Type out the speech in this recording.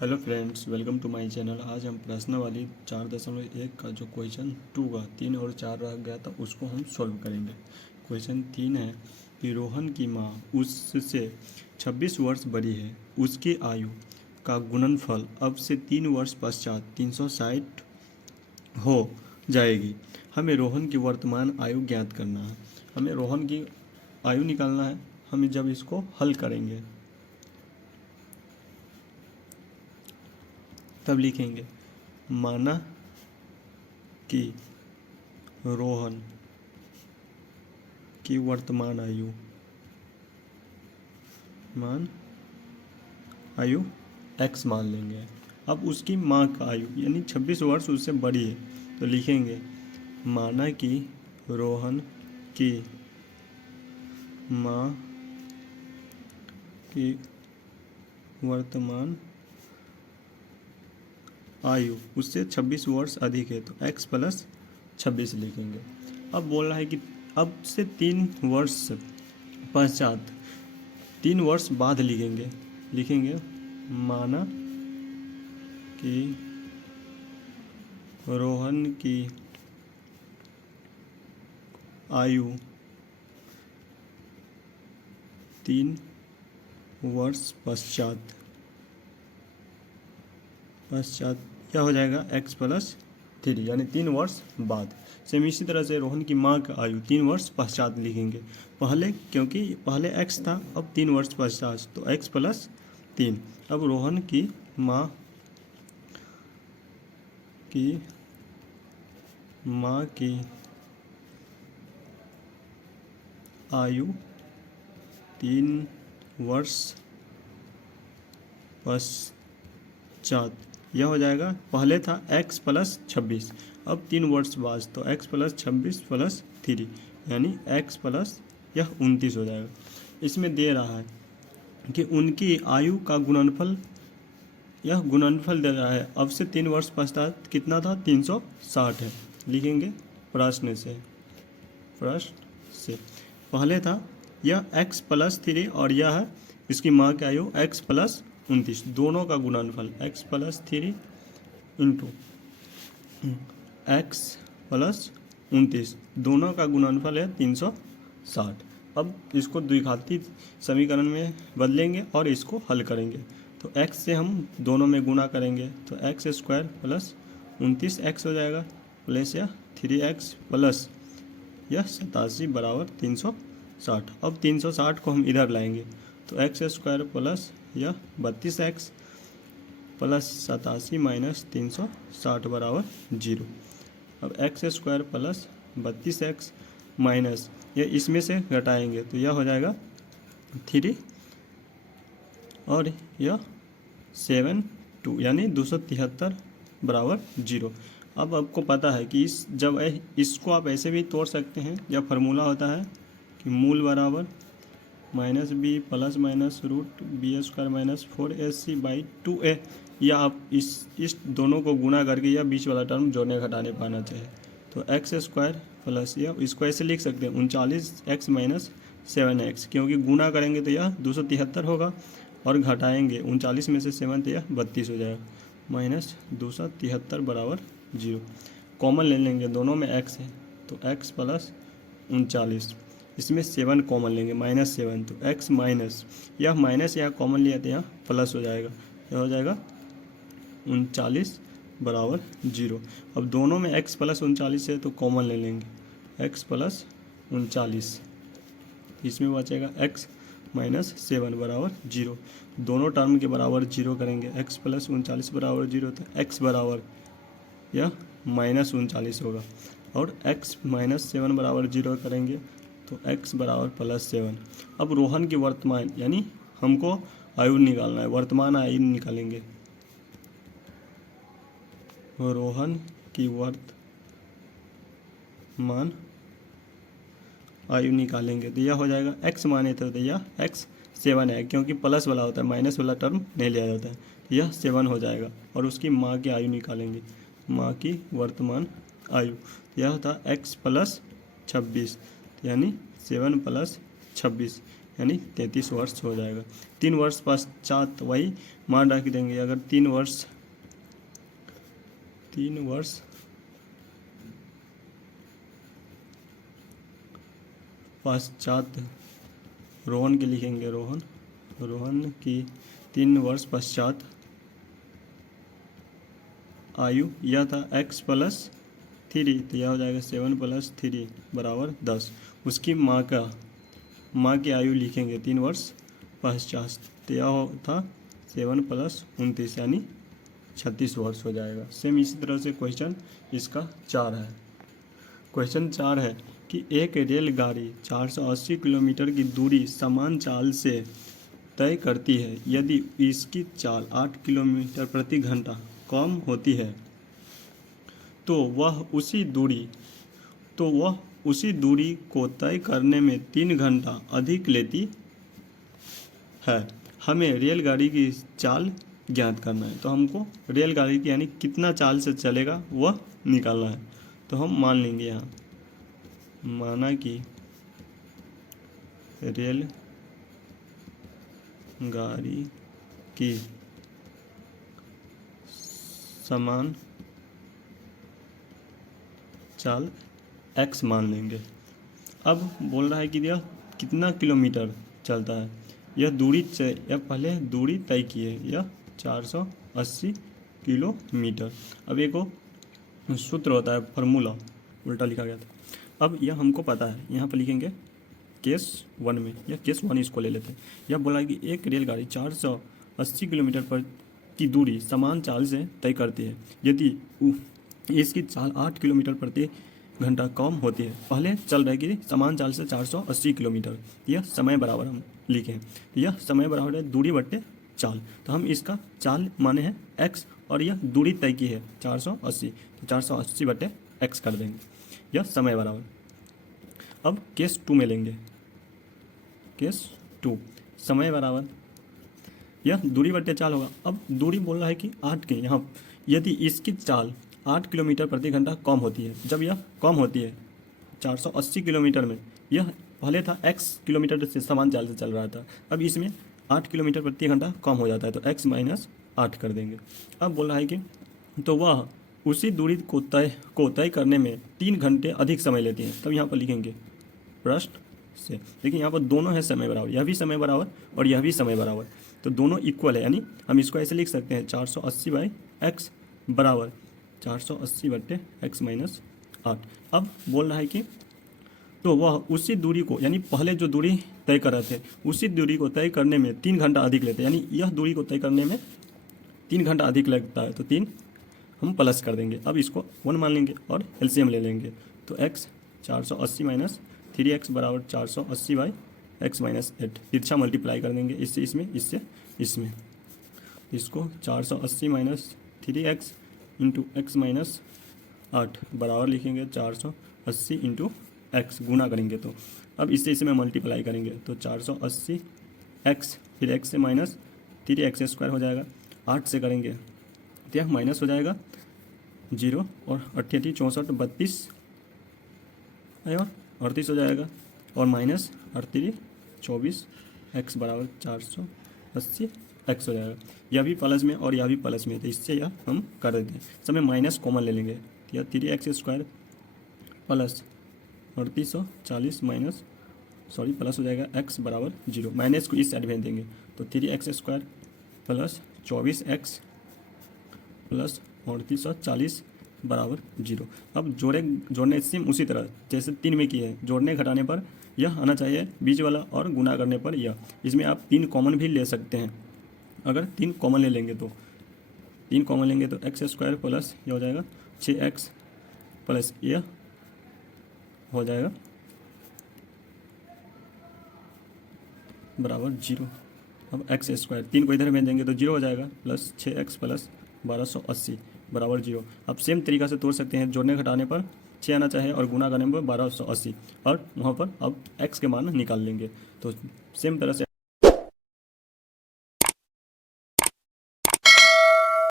Hello friends, welcome to my channel. आज हम प्रश्नावली 4.1 का जो क्वेश्चन 2 का 3 और 4 रह गया था उसको हम सॉल्व करेंगे। क्वेश्चन 3 है कि रोहन की माँ उससे 26 वर्ष बड़ी है। उसकी आयु का गुणनफल अब से 3 वर्ष पश्चात 360 हो जाएगी। हमें रोहन की वर्तमान आयु ज्ञात करना है। हमें रोहन की आयु निकालना है। हम जब इसको हल करेंगे तब लिखेंगे माना कि रोहन की वर्तमान आयु x मान लेंगे। अब उसकी माँ का आयु यानी 26 वर्ष उससे बड़ी है तो लिखेंगे माना कि रोहन की माँ की वर्तमान आयु उससे 26 वर्ष अधिक है तो x प्लस 26 लिखेंगे। अब बोल रहा है कि अब से 3 वर्ष पश्चात 3 वर्ष बाद लिखेंगे माना कि रोहन की आयु 3 वर्ष पश्चात क्या हो जाएगा x प्लस 3 यानी 3 वर्ष बाद। सेम इसी तरह से रोहन की माँ का आयु 3 वर्ष पश्चात लिखेंगे। पहले क्योंकि पहले x था अब 3 वर्ष पश्चात तो x प्लस 3। अब रोहन की माँ की आयु 3 वर्ष पश्चात यह हो जाएगा। पहले था x प्लस 26 अब 3 वर्ष बाद तो x प्लस 26 प्लस 3 यानी x प्लस यह 29 हो जाएगा। इसमें दे रहा है कि उनकी आयु का गुणनफल, यह गुणनफल दे रहा है। अब से 3 वर्ष पश्चात कितना था 360 है। लिखेंगे प्रश्न से पहले था यह x प्लस 3 और यह है इसकी माँ की आयु x प्लस 29 दोनों का गुणनफल x plus 3 into x plus 29 दोनों का गुणनफल है 360। अब इसको द्विघाती समीकरण में बदलेंगे और इसको हल करेंगे तो x से हम दोनों में गुणा करेंगे तो x स्क्वायर प्लस 29x हो जाएगा प्लस यह 3x प्लस यह 87 बराबर 360। अब 360 को हम इधर लाएंगे तो x स्क्वायर प्लस यह 32x प्लस 87 माइनस 360 बराबर 0। अब x square plus 32x minus यह इसमें से घटाएंगे तो यह हो जाएगा 3 और यह 7 2 यानी 273 बराबर 0। अब आपको पता है कि इसको आप ऐसे भी तोड़ सकते हैं। यह फार्मूला होता है कि मूल बराबर minus b plus minus root b square minus 4ac by 2a, या आप इस दोनों को गुणा करके यह बीच वाला टर्म जोड़ने घटाने पाना चाहिए तो एक्स स्क्वायर प्लस यह इसको ऐसे लिख सकते हैं 39x माइनस 7x, क्योंकि गुणा करेंगे तो यह 273 होगा और घटाएंगे 39 में से 7 तो यह 32 हो जाएगा माइनस 273 बराबर 0। कॉमन ले लेंगे, दोनों में x है तो x प्लस 39, इसमें 7 कॉमन लेंगे माइनस 7 तो x माइनस यह माइनस यहाँ कॉमन लिया तो यहाँ प्लस हो जाएगा, यह हो जाएगा 39 बराबर 0। अब दोनों में x प्लस 39 है तो कॉमन ले लेंगे x प्लस 39, इसमें बचेगा x माइनस 7 बराबर 0। दोनों टर्म के बराबर 0 करेंगे x प्लस 39 बराबर 0 तो x बराबर यह माइनस 39 होगा और x माइनस 7 बराबर 0 करेंगे तो x बराबर प्लस 7। अब रोहन की वर्तमान यानी हमको आयु निकालना है, वर्तमान आयु निकालेंगे। रोहन की वर्तमान आयु निकालेंगे तो यह हो जाएगा x माने थे तो यह x 7 है, क्योंकि प्लस वाला होता है माइनस वाला टर्म नहीं लिया जाता है, यह 7 हो जाएगा। और उसकी माँ की आयु निकालेंगे, माँ की वर्तमान आयु यह था x प्लस 26 यानी 7 प्लस 26 यानी 33 वर्ष हो जाएगा। 3 वर्ष पश्चात वही मान रख देंगे। अगर 3 वर्ष पश्चात रोहन के लिखेंगे, रोहन की 3 वर्ष पश्चात आयु यह था x + 3, तो यह हो जाएगा 7 + 3 बराबर 10। उसकी माँ की आयु लिखेंगे 3 वर्ष पश्चात, तो यह था 7 + 29 यानी 36 वर्ष हो जाएगा। सेम इसी तरह से क्वेश्चन इसका 4 है। क्वेश्चन 4 है कि एक रेलगाड़ी 480 किलोमीटर की दूरी समान चाल से तय करती है। यदि इसकी चाल 8 किलोमीटर प्रति घंटा कम होती है तो वह उसी दूरी को तय करने में 3 घंटा अधिक लेती है। हमें रेलगाड़ी की चाल ज्ञात करना है। तो हमको रेलगाड़ी की यानी कितना चाल से चलेगा वह निकालना है। तो हम मान लेंगे यहाँ, माना कि रेलगाड़ी की समान चाल x मान लेंगे। अब बोल रहा है कि यह कितना किलोमीटर चलता है। यह पहले दूरी तय की है, यह 480 किलोमीटर। अब एक सूत्र होता है, फार्मूला उल्टा लिखा गया था। अब यह हमको पता है, यहाँ पर लिखेंगे केस 1 में, या केस 1 इसको ले लेते हैं। यह बोला कि एक रेलगाड़ी 480 किलोमीटर पर की दूरी समान चाल से तय करती है। यदि इसकी चाल 8 किलोमीटर प्रति घंटा कम होती है। पहले चल रहा है कि समान चाल से 480 किलोमीटर, यह समय बराबर हम लिखे हैं। यह समय बराबर है दूरी बट्टे चाल। तो हम इसका चाल माने हैं x और यह दूरी तय की है 480, तो 480 बट्टे x कर देंगे, यह समय बराबर। अब केस 2 में लेंगे, केस 2 समय बराबर यह दूरी बट्टे चाल होगा। अब दूरी बोल रहा है कि 8 की, यहाँ यदि इसकी चाल 8 किलोमीटर प्रति घंटा कम होती है। जब यह कम होती है 480 किलोमीटर में, यह पहले था x किलोमीटर से समान चाल से चल रहा था, अब इसमें 8 किलोमीटर प्रति घंटा कम हो जाता है, तो x - 8 कर देंगे। अब बोल रहा है कि तो वह उसी दूरी को तय करने में 3 घंटे अधिक समय लेती हैं। तब यहाँ पर लिखेंगे प्रश्न से, देखिए यहाँ पर दोनों है समय बराबर, यह भी समय बराबर और यह भी समय बराबर, तो दोनों इक्वल है। यानी हम इसको ऐसे लिख सकते हैं 480/x बराबर 480/x - 8। अब बोल रहा है कि तो वह उसी दूरी को, यानी पहले जो दूरी तय कर रहे थे उसी दूरी को तय करने में 3 घंटा अधिक लेते हैं। यानी यह दूरी को तय करने में 3 घंटा अधिक लगता है, तो 3 हम प्लस कर देंगे। अब इसको 1 मान लेंगे और एलसीएम ले लेंगे, तो x 480 - 3x बराबर 480/x - 8। तिरछा मल्टीप्लाई कर देंगे, इससे इसमें इसको 480 - 3x × x - 8 बराबर लिखेंगे 480 × x, गुना करेंगे तो अब इससे इसमें मल्टीप्लाई करेंगे, तो 480x फिर x से माइनस 3x² हो जाएगा। 8 से करेंगे तो यह माइनस हो जाएगा 0 और 88 64 32 आएगा 38 हो जाएगा, और माइनस 38 24 x बराबर 480 x हो जाएगा। यह भी प्लस में और यह भी प्लस में, तो इससे यह हम कर देते हैं। समय माइनस कॉमन ले लेंगे, यह 3x² प्लस 3840 माइनस प्लस हो जाएगा x बराबर 0। माइनस को इस साइड भेज देंगे, तो 3x² प्लस 24x प्लस 3840 बराबर 0। अब जोड़ने सेम उसी तरह जैसे 3 में किए हैं, जोड़ने घटाने पर यह आना चाहिए बीच वाला, और गुना करने पर यह। इसमें आप 3 कॉमन भी ले सकते हैं। अगर 3 कॉमन ले लेंगे तो 3 कॉमन लेंगे तो x² प्लस यह हो जाएगा 6x प्लस यह हो जाएगा बराबर 0। अब x² 3 को इधर भेज देंगे तो 0 हो जाएगा, प्लस 6x प्लस 1280 बराबर 0। अब सेम तरीका से तोड़ सकते हैं, जोड़ने घटाने पर 6 आना चाहिए और गुना करने पर 1280, और वहाँ पर अब x के मान निकाल लेंगे। तो सेम तरह से